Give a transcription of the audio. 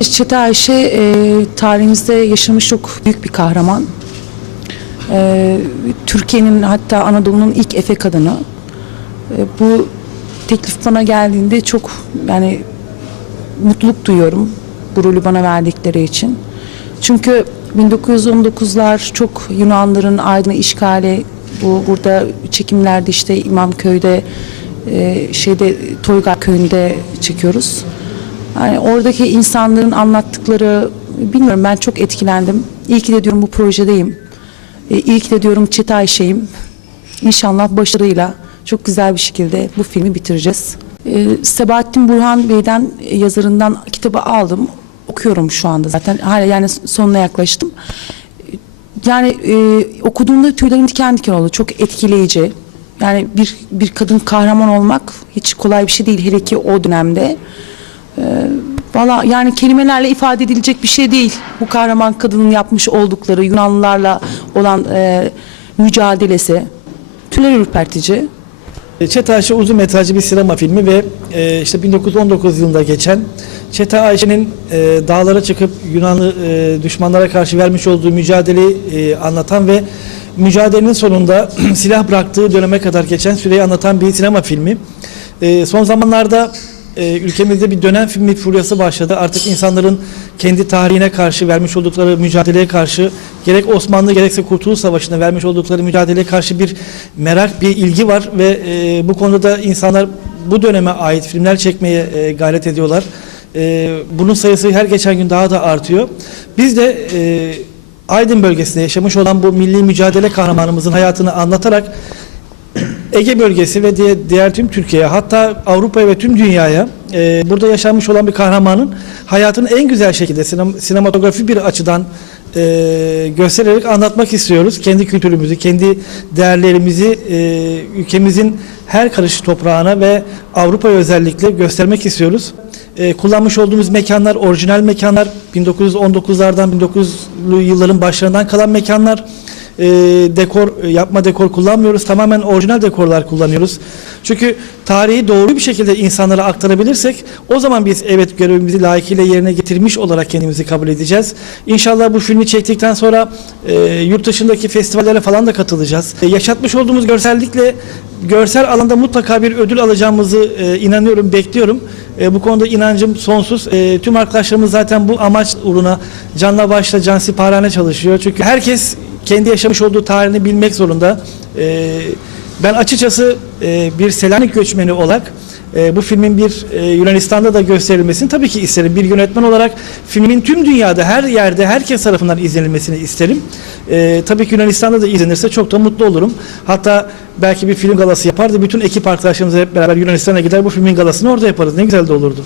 Çete Ayşe e, tarihimizde yaşamış çok büyük bir kahraman. E, Türkiye'nin hatta Anadolu'nun ilk Efe kadını. E, bu teklif bana geldiğinde çok yani mutluluk duyuyorum bu rolü bana verdikleri için. Çünkü 1919'lar çok Yunanların Aydın'ı işgali bu burada çekimlerde işte İmamköy'de e, şeyde Toygar köyünde çekiyoruz. Yani oradaki insanların anlattıkları bilmiyorum ben çok etkilendim. İyi ki de diyorum bu projedeyim. E, iyi ki de diyorum Çete Ayşe'yim. İnşallah başarıyla çok güzel bir şekilde bu filmi bitireceğiz. E, Sebahattin Burhan Bey'den yazarından kitabı aldım. Okuyorum şu anda zaten. Hala yani sonuna yaklaştım. Yani e, okuduğumda tüylerim diken diken oldu. Çok etkileyici. Yani bir bir kadın kahraman olmak hiç kolay bir şey değil hele ki o dönemde. Valla yani kelimelerle ifade edilecek bir şey değil. Bu kahraman kadının yapmış oldukları Yunanlılarla olan e, mücadelesi. Tüyler ürpertici. Çete Ayşe uzun metrajlı bir sinema filmi ve e, işte 1919 yılında geçen Çete Ayşe'nin e, dağlara çıkıp Yunanlı e, düşmanlara karşı vermiş olduğu mücadeleyi e, anlatan ve mücadelenin sonunda silah bıraktığı döneme kadar geçen süreyi anlatan bir sinema filmi. E, son zamanlarda e, ülkemizde bir dönem filmi furyası başladı. Artık insanların kendi tarihine karşı vermiş oldukları mücadeleye karşı gerek Osmanlı gerekse Kurtuluş Savaşı'nda vermiş oldukları mücadeleye karşı bir merak, bir ilgi var ve e, bu konuda da insanlar bu döneme ait filmler çekmeye e, gayret ediyorlar. E, bunun sayısı her geçen gün daha da artıyor. Biz de e, Aydın bölgesinde yaşamış olan bu milli mücadele kahramanımızın hayatını anlatarak Ege bölgesi ve diğer, diğer tüm Türkiye'ye hatta Avrupa'ya ve tüm dünyaya e, burada yaşanmış olan bir kahramanın hayatını en güzel şekilde sinem, sinematografi bir açıdan e, göstererek anlatmak istiyoruz. Kendi kültürümüzü, kendi değerlerimizi e, ülkemizin her karış toprağına ve Avrupa'ya özellikle göstermek istiyoruz. E, kullanmış olduğumuz mekanlar orijinal mekanlar 1919'lardan 1900'lü yılların başlarından kalan mekanlar e, dekor e, yapma dekor kullanmıyoruz. Tamamen orijinal dekorlar kullanıyoruz. Çünkü tarihi doğru bir şekilde insanlara aktarabilirsek o zaman biz evet görevimizi layıkıyla yerine getirmiş olarak kendimizi kabul edeceğiz. İnşallah bu filmi çektikten sonra e, yurt dışındaki festivallere falan da katılacağız. E, yaşatmış olduğumuz görsellikle görsel alanda mutlaka bir ödül alacağımızı e, inanıyorum, bekliyorum. E, bu konuda inancım sonsuz. E, tüm arkadaşlarımız zaten bu amaç uğruna canla başla cansiparane çalışıyor. Çünkü herkes kendi yaşamış olduğu tarihini bilmek zorunda. E, ben açıkçası e, bir Selanik göçmeni olarak e, bu filmin bir e, Yunanistan'da da gösterilmesini tabii ki isterim. Bir yönetmen olarak filmin tüm dünyada her yerde herkes tarafından izlenilmesini isterim. E, tabii ki Yunanistan'da da izlenirse çok da mutlu olurum. Hatta belki bir film galası yapar da bütün ekip arkadaşlarımızla hep beraber Yunanistan'a gider bu filmin galasını orada yaparız. Ne güzel de olurdu.